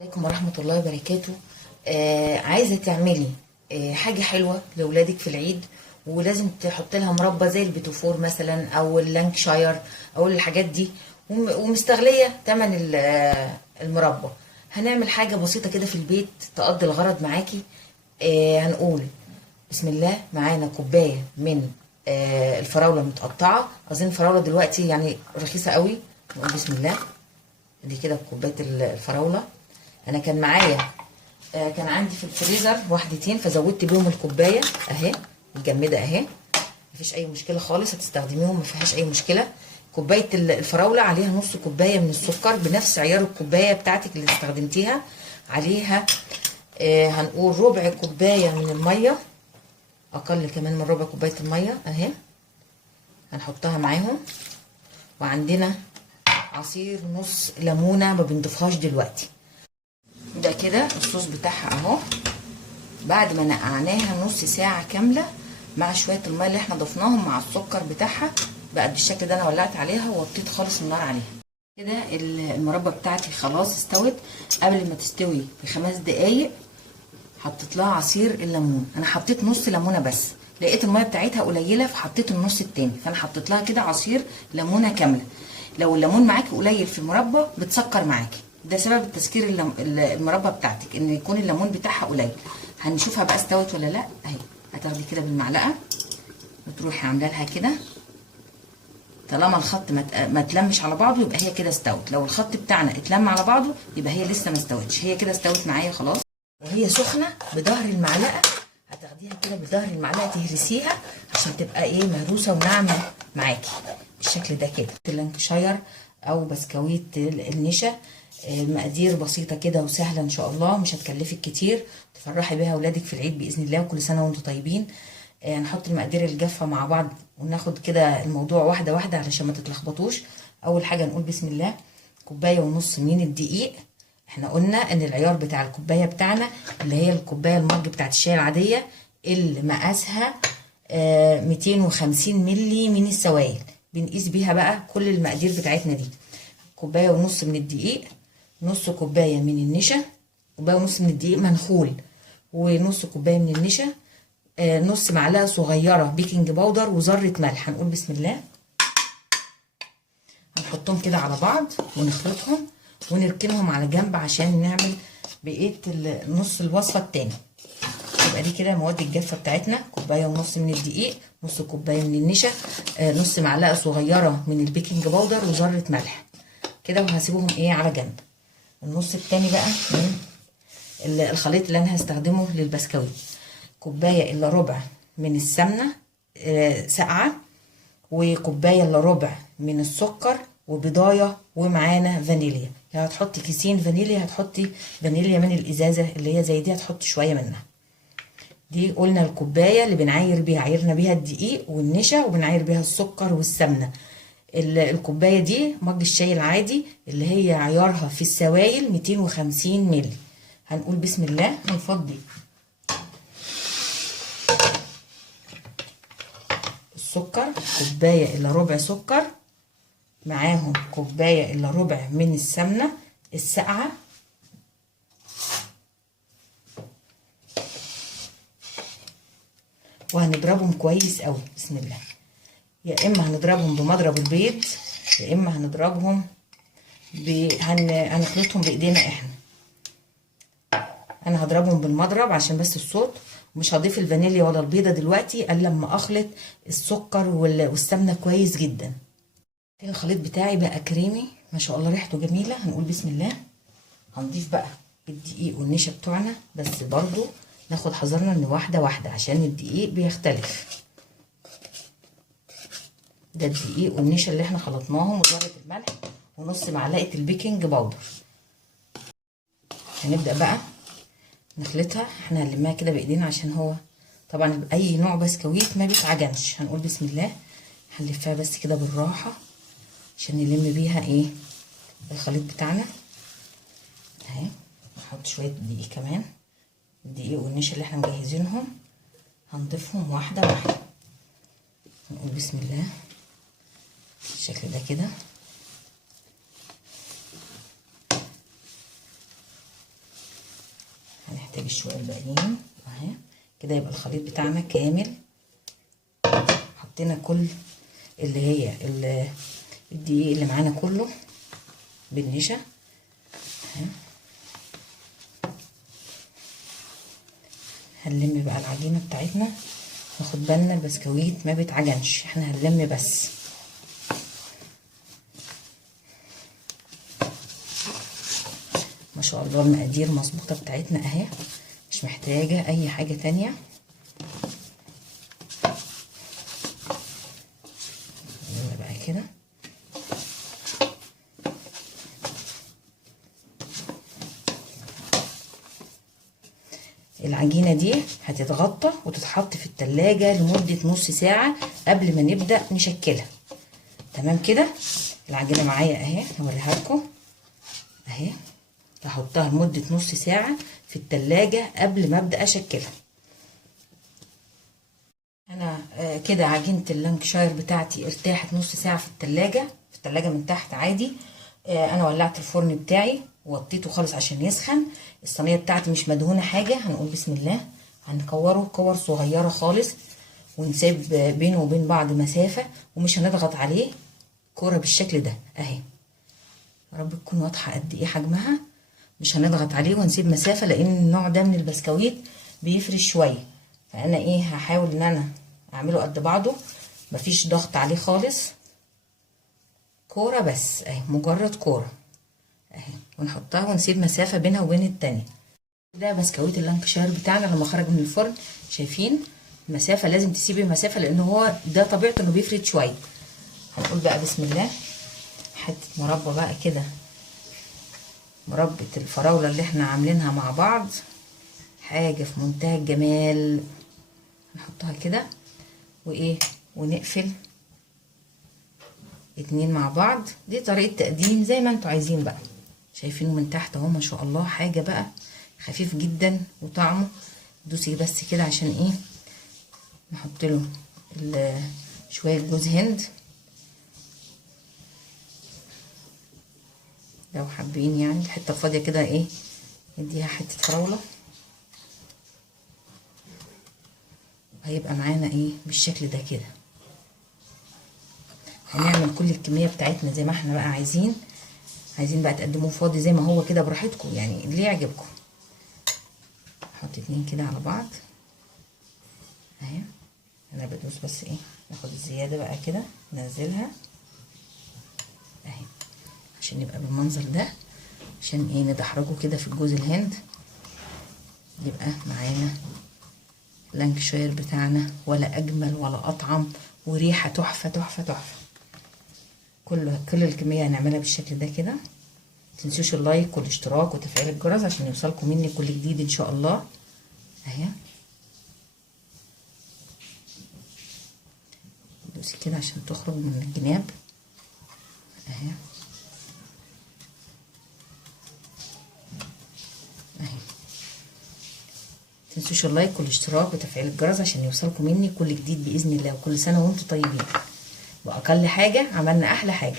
عليكم ورحمة الله وبركاته. عايزة تعملي حاجة حلوة لأولادك في العيد، ولازم تحط لها مربى زي البيتوفور مثلا أو اللانكشاير أو الحاجات دي، ومستغلية تمن المربى. هنعمل حاجة بسيطة كده في البيت تقضي الغرض معاكي. هنقول بسم الله. معانا كوباية من الفراولة متقطعة، أظن الفراولة دلوقتي يعني رخيصة قوي. نقول بسم الله. دي كده كوباية الفراولة. انا كان معايا كان عندي في الفريزر وحدتين فزودت بيهم الكوبايه اهي متجمده اهي، مفيش اي مشكله خالص، هتستخدميهم مفيهاش اي مشكله. كوبايه الفراوله عليها نص كوبايه من السكر بنفس عيار الكوبايه بتاعتك اللي استخدمتيها عليها. هنقول ربع كوبايه من الميه، اقل كمان من ربع كوبايه الميه اهي هنحطها معاهم. وعندنا عصير نص ليمونه ما بنضيفهاش دلوقتي. ده كده الصوص بتاعها اهو، بعد ما نقعناها نص ساعة كاملة مع شوية المية اللي احنا ضفناهم مع السكر بتاعها بقت بالشكل ده. انا ولعت عليها ووطيت خالص النار عليها. كده المربى بتاعتي خلاص استوت. قبل ما تستوي ب5 دقايق حطيت لها عصير الليمون. انا حطيت نص ليمونة بس، لقيت المية بتاعتها قليلة فحطيت النص التاني، فانا حطيت لها كده عصير ليمونة كاملة. لو الليمون معاكي قليل في المربى بتسكر معاكي، ده سبب التسكير المربى بتاعتك ان يكون الليمون بتاعها قليل. هنشوفها بقى استوت ولا لا اهي. هتاخدي كده بالمعلقه وتروحي عامله لها كده، طالما الخط ما تلمش على بعضه يبقى هي كده استوت. لو الخط بتاعنا اتلم على بعضه يبقى هي لسه ما استوتش. هي كده استوت معايا خلاص. وهي سخنه بظهر المعلقه هتاخديها كده بظهر المعلقه تهرسيها عشان تبقى ايه مهروسه وناعمه معاكي بالشكل ده كده. اللانكشاير او بسكويت النشا، مقادير بسيطه كده وسهله ان شاء الله، مش هتكلفك كتير، تفرحي بيها اولادك في العيد باذن الله، وكل سنه وانتم طيبين. هنحط المقادير الجافه مع بعض وناخد كده الموضوع واحده واحده علشان ما تتلخبطوش. اول حاجه نقول بسم الله. كوبايه ونص من الدقيق. احنا قلنا ان العيار بتاع الكوبايه بتاعنا اللي هي الكوبايه المج بتاعت الشاي العاديه اللي مقاسها 250 ملي من السوائل، بنقيس بيها بقى كل المقادير بتاعتنا دي. كوبايه ونص من الدقيق، نص كوبايه من النشا، كوبايه ونص من الدقيق منخول، ونص كوبايه من النشا، نص معلقه صغيره بيكنج باودر، وذره ملح. هنقول بسم الله. هنحطهم كده على بعض ونخلطهم ونركنهم على جنب عشان نعمل بقيه نص الوصفه التاني. يبقى دي كده المواد الجافه بتاعتنا. كوبايه ونص من الدقيق، نص كوبايه من النشا، نص معلقه صغيره من البيكنج باودر، وذره ملح كده، وهسيبهم ايه على جنب. النص التاني بقى من الخليط اللي انا هستخدمه للبسكويت. كوبايه الا ربع من السمنه ساقعه، وكوبايه الا ربع من السكر، وبضايه، ومعانا فانيليا. يعني هتحطي كيسين فانيليا، هتحطي فانيليا من الازازه اللي هي زي دي، هتحطي شويه منها. دي قلنا الكوبايه اللي بنعاير بيها، عايرنا بيها الدقيق والنشا وبنعاير بيها السكر والسمنه. الكوبايه دي مج الشاي العادي اللي هي عيارها في السوائل 250 مللي. هنقول بسم الله. هنفضي السكر، كوبايه الا ربع سكر، معاهم كوبايه الا ربع من السمنه الساقعه، وهنضربهم كويس قوي بسم الله. يا اما هنضربهم بمضرب البيض، يا اما هنضربهم هنخلطهم بايدينا احنا. انا هضربهم بالمضرب عشان بس الصوت، ومش هضيف الفانيليا ولا البيضه دلوقتي الا لما اخلط السكر والسمنه كويس جدا. كده الخليط بتاعي بقى كريمي ما شاء الله، ريحته جميله. هنقول بسم الله. هنضيف بقى الدقيق والنشا بتوعنا، بس برضو ناخد حذرنا ان واحده واحده عشان الدقيق بيختلف. ده الدقيق والنشا اللي احنا خلطناهم، وذره الملح، ونص معلقه البيكنج باودر. هنبدا بقى نخلطها. احنا هنلمها كده بايدينا عشان هو طبعا اي نوع بسكويت ما بيتعجنش. هنقول بسم الله. هنلفها بس كده بالراحه عشان نلم بيها ايه الخليط بتاعنا اهي. نحط شويه دقيق كمان، الدقيق والنشا اللي احنا مجهزينهم هنضيفهم واحده واحده. نقول بسم الله بالشكل ده كده. هنحتاج الشويه الباقيين اهي كده. يبقى الخليط بتاعنا كامل، حطينا كل اللي هي الدقيق اللي معانا كله بالنشا اهي. هنلم بقى العجينه بتاعتنا، ناخد بالنا البسكويت ما بيتعجنش، احنا هنلم بس. ما شاء الله المقادير مظبوطه بتاعتنا اهي، مش محتاجه اي حاجه تانية. نلم بقى كده. العجينه دي هتتغطى وتتحط في التلاجة لمده نص ساعه قبل ما نبدا نشكلها. تمام كده. العجينه معايا اهي، هوريها لكم اهي. هحطها لمده نص ساعه في التلاجة قبل ما ابدا اشكلها. انا كده عجينه اللانكشاير بتاعتي ارتاحت نص ساعه في التلاجة من تحت عادي. انا ولعت الفرن بتاعي ووطيته خالص عشان يسخن. الصينيه بتاعتي مش مدهونه حاجه. هنقول بسم الله. هنكوره كور صغيره خالص ونسيب بينه وبين بعض مسافه، ومش هنضغط عليه. كوره بالشكل ده اهي، يا رب تكون واضحه قد ايه حجمها. مش هنضغط عليه ونسيب مسافه، لان النوع ده من البسكويت بيفرش شويه. فانا ايه هحاول ان انا اعمله قد بعضه، مفيش ضغط عليه خالص. كوره بس اهي، مجرد كوره اهي، ونحطها ونسيب مسافه بينها وبين التانية. ده بسكويت اللانكشاير بتاعنا لما خرج من الفرن. شايفين المسافه؟ لازم تسيبي مسافه لان هو ده طبيعته انه بيفرد شويه. هنقول بقى بسم الله. حته مربى بقى كده، مربى الفراوله اللي احنا عاملينها مع بعض، حاجه في منتهى الجمال. نحطها كده وايه، ونقفل اتنين مع بعض. دي طريقه تقديم زي ما انتوا عايزين بقى. شايفينه من تحت اهو، ما شاء الله حاجه بقى خفيف جدا وطعمه. دوسي بس كده عشان ايه، نحط له شويه جوز هند لو حابين، يعني الحته فاضيه كده ايه، نديها حته فراوله. هيبقى معانا ايه بالشكل ده كده. هنعمل كل الكميه بتاعتنا زي ما احنا بقى عايزين بقى تقدموه فاضي زي ما هو كده براحتكم، يعني اللي يعجبكم. نحط اتنين كده على بعض اهي. انا بدوس بس ايه، ناخد الزياده بقى كده ننزلها اهي عشان يبقى بالمنظر ده، عشان ايه ندحرجه كده في الجوز الهند، يبقى معانا لانكشاير بتاعنا ولا اجمل ولا اطعم، وريحه تحفه تحفه تحفه. كل الكميه هنعملها بالشكل ده كده. متنسوش اللايك والاشتراك وتفعيل الجرس عشان يوصلكم مني كل جديد ان شاء الله اهي. دوسي كده عشان تخرج من الجناب اهي اهي. متنسوش اللايك والاشتراك وتفعيل الجرس عشان يوصلكم مني كل جديد باذن الله. وكل سنه وانتم طيبين. واقل حاجه عملنا احلى حاجه.